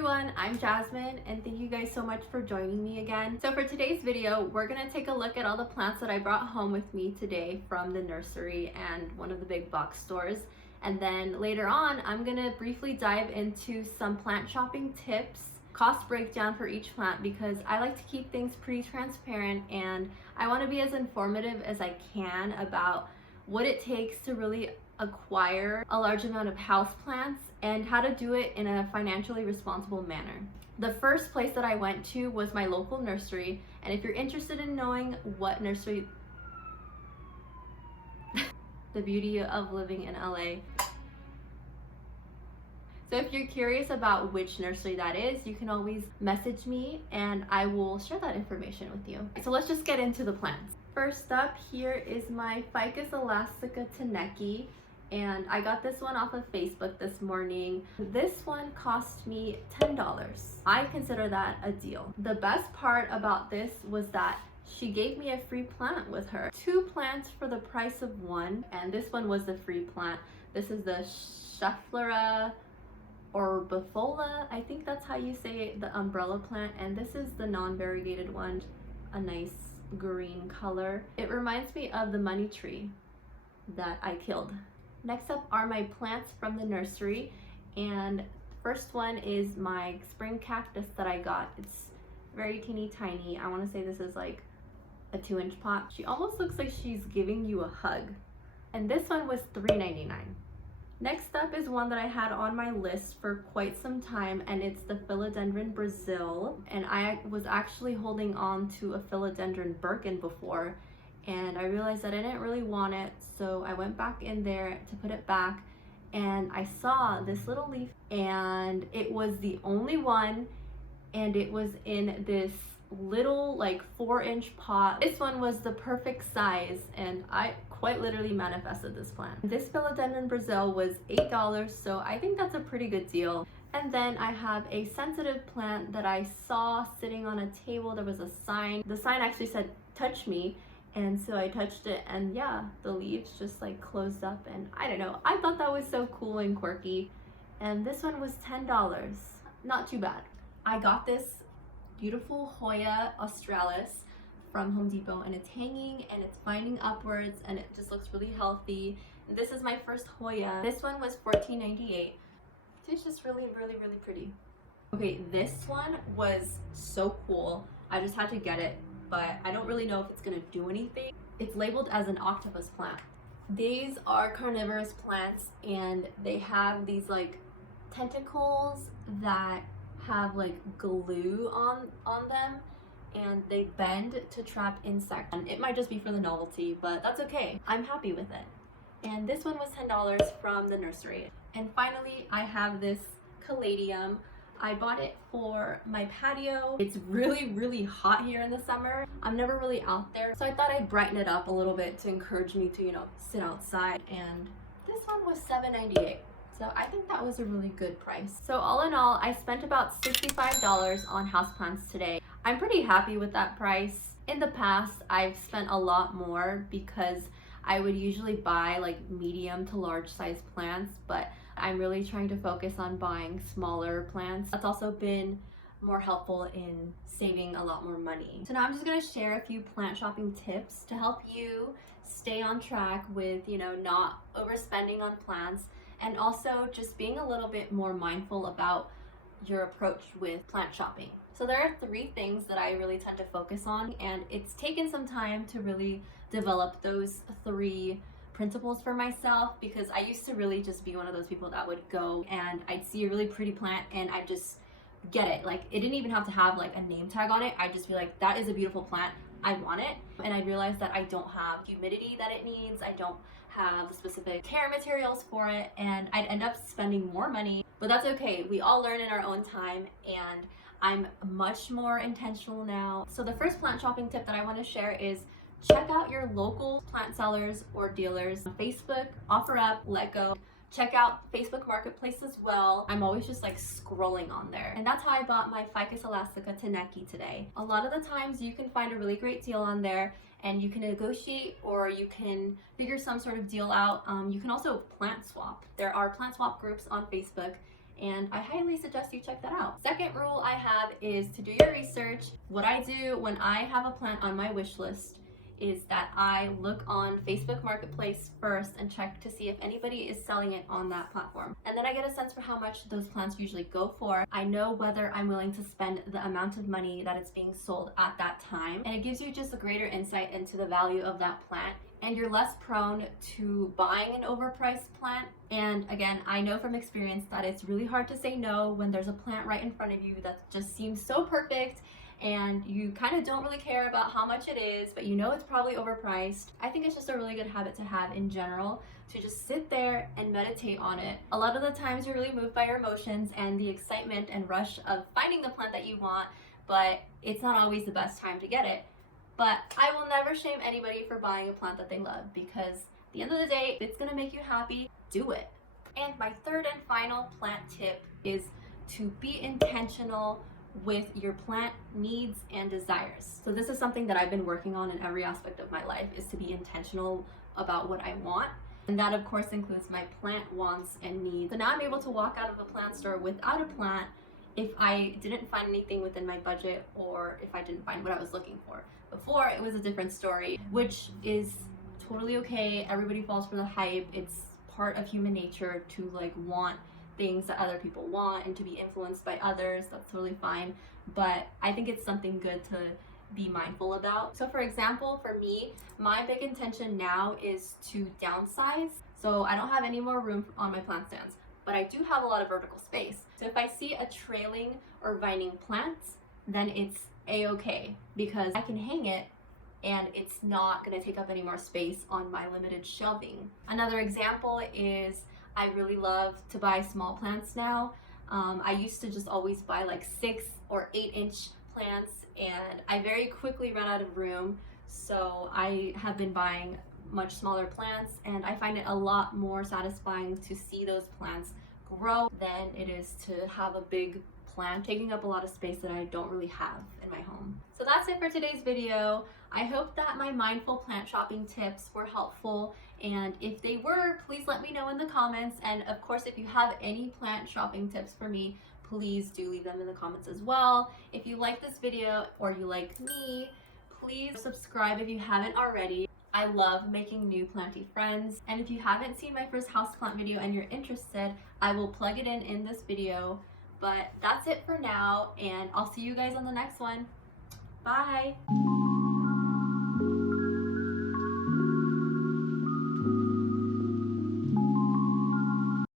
everyone, I'm Jasmine and thank you guys so much for joining me again. So for today's video, we're gonna take a look at all the plants that I brought home with me today from the nursery and one of the big box stores. And then later on, I'm gonna briefly dive into some plant shopping tips, cost breakdown for each plant, because I like to keep things pretty transparent and I wanna be as informative as I can about what it takes to really acquire a large amount of houseplants and how to do it in a financially responsible manner. The first place that I went to was my local nursery, and if you're interested in knowing what nursery, the beauty of living in LA. So if you're curious about which nursery that is, you can always message me and I will share that information with you. So let's just get into the plants. First up, here is my Ficus elastica Taneki, and I got this one off of Facebook this morning. This one cost me $10. I consider that a deal. The best part about this was that she gave me a free plant with her. 2 plants for the price of 1, and this one was the free plant. This is the Schefflera or Bifola, I think that's how you say it, the umbrella plant, and this is the non-variegated one, a nice green color. It reminds me of the money tree that I killed. Next up are my plants from the nursery, and first one is my spring cactus that I got. It's very teeny tiny. I want to say this is like a 2-inch pot. She almost looks like she's giving you a hug. And this one was $3.99. Next up is one that I had on my list for quite some time, and it's the Philodendron Brazil. And I was actually holding on to a Philodendron Birkin before, and I realized that I didn't really want it, so I went back in there to put it back, and I saw this little leaf, and it was the only one, and it was in this little like 4-inch pot. This one was the perfect size, and I quite literally manifested this plant. This Philodendron Brazil was $8, so I think that's a pretty good deal. And then I have a sensitive plant that I saw sitting on a table. There was a sign. The sign actually said, "Touch me." And so I touched it, and yeah, the leaves just like closed up, and I don't know, I thought that was so cool and quirky. And this one was $10, not too bad. I got this beautiful Hoya australis from Home Depot, and it's hanging and it's binding upwards and it just looks really healthy. And this is my first Hoya. This one was $14.98. It's just really pretty. Okay, this one was so cool. I just had to get it, but I don't really know if it's gonna do anything. It's labeled as an octopus plant. These are carnivorous plants, and they have these like tentacles that have like glue on them, and they bend to trap insects. And it might just be for the novelty, but that's okay. I'm happy with it. And this one was $10 from the nursery. And finally, I have this caladium. I bought it for my patio. It's really hot here in the summer. I'm never really out there, so I thought I'd brighten it up a little bit to encourage me to, sit outside. And this one was $7.98. So I think that was a really good price. So all in all, I spent about $65 on houseplants today. I'm pretty happy with that price. In the past, I've spent a lot more because I would usually buy like medium to large size plants, but I'm really trying to focus on buying smaller plants. That's also been more helpful in saving a lot more money. So now I'm just gonna share a few plant shopping tips to help you stay on track with, not overspending on plants, and also just being a little bit more mindful about your approach with plant shopping. So there are 3 things that I really tend to focus on, and it's taken some time to really develop those 3 principles for myself, because I used to really just be one of those people that would go and I'd see a really pretty plant and I'd just get it. Like, it didn't even have to have like a name tag on it. I'd just be like, that is a beautiful plant, I want it. And I realized that I don't have humidity that it needs, I don't have specific care materials for it, and I'd end up spending more money. But that's okay, we all learn in our own time, and I'm much more intentional now. So the first plant shopping tip that I want to share is check out your local plant sellers or dealers on Facebook, OfferUp, LetGo. Check out Facebook Marketplace as well. I'm always just like scrolling on there. And that's how I bought my Ficus elastica Taneki today. A lot of the times you can find a really great deal on there, and you can negotiate or you can figure some sort of deal out. You can also plant swap. There are plant swap groups on Facebook, and I highly suggest you check that out. Second rule I have is to do your research. What I do when I have a plant on my wish list is that I look on Facebook Marketplace first and check to see if anybody is selling it on that platform. And then I get a sense for how much those plants usually go for. I know whether I'm willing to spend the amount of money that it's being sold at that time. And it gives you just a greater insight into the value of that plant. And you're less prone to buying an overpriced plant. And again, I know from experience that it's really hard to say no when there's a plant right in front of you that just seems so perfect and you kind of don't really care about how much it is, but you know it's probably overpriced. I think it's just a really good habit to have in general, to just sit there and meditate on it. A lot of the times you're really moved by your emotions and the excitement and rush of finding the plant that you want, but it's not always the best time to get it. But I will never shame anybody for buying a plant that they love, because at the end of the day, if it's gonna make you happy, do it. And my third and final plant tip is to be intentional with your plant needs and desires. So this is something that I've been working on in every aspect of my life, is to be intentional about what I want. And that of course includes my plant wants and needs. So now I'm able to walk out of a plant store without a plant if I didn't find anything within my budget or if I didn't find what I was looking for. Before, it was a different story, which is totally okay. Everybody falls for the hype. It's part of human nature to like want things that other people want and to be influenced by others. That's totally fine, but I think it's something good to be mindful about. So for example, for me, my big intention now is to downsize. So I don't have any more room on my plant stands, but I do have a lot of vertical space. So if I see a trailing or vining plant, then it's a-okay, because I can hang it and it's not going to take up any more space on my limited shelving. Another example is I really love to buy small plants now. I used to just always buy like 6 or 8 inch plants, and I very quickly ran out of room. So I have been buying much smaller plants, and I find it a lot more satisfying to see those plants grow than it is to have a big plant taking up a lot of space that I don't really have in my home. So that's it for today's video. I hope that my mindful plant shopping tips were helpful, and if they were, please let me know in the comments. And of course, if you have any plant shopping tips for me, please do leave them in the comments as well. If you like this video or you like me, please subscribe if you haven't already. I love making new planty friends, and if you haven't seen my first houseplant video and you're interested, I will plug it in this video. But that's it for now, and I'll see you guys on the next one. Bye!